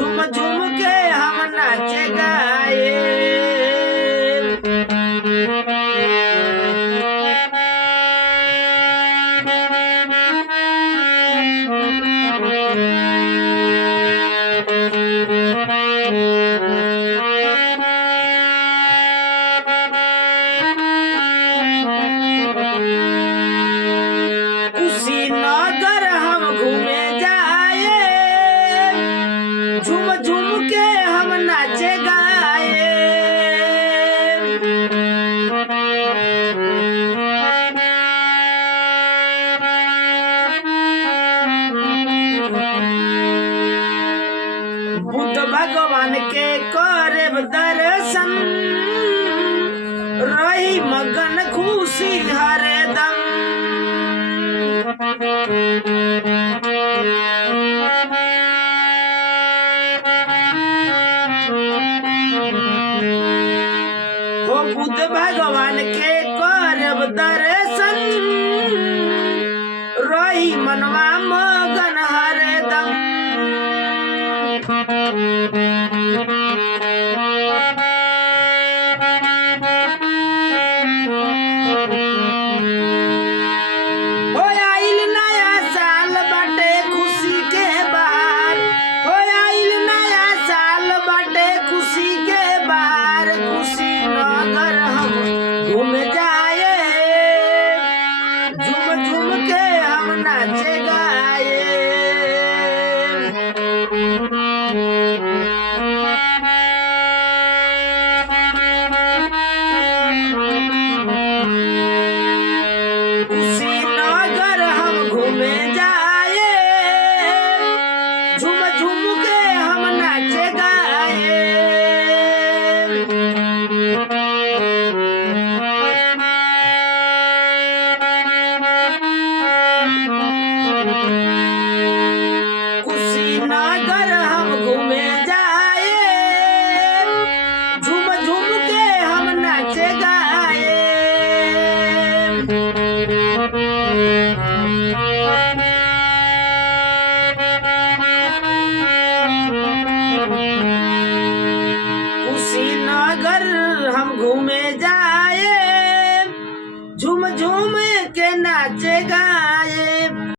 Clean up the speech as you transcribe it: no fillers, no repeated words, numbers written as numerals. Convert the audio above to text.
झूम झूम के हम नाचे गाए। कुशीनगर हम घूमे जाए, झूम झूम के हम नाचे गाए। बुद्ध भगवान के करब दर्शन, रही मगन खुशी हरदम। हो बुद्ध भगवान के करब दर्शन, रही मनवा मगन हरदम।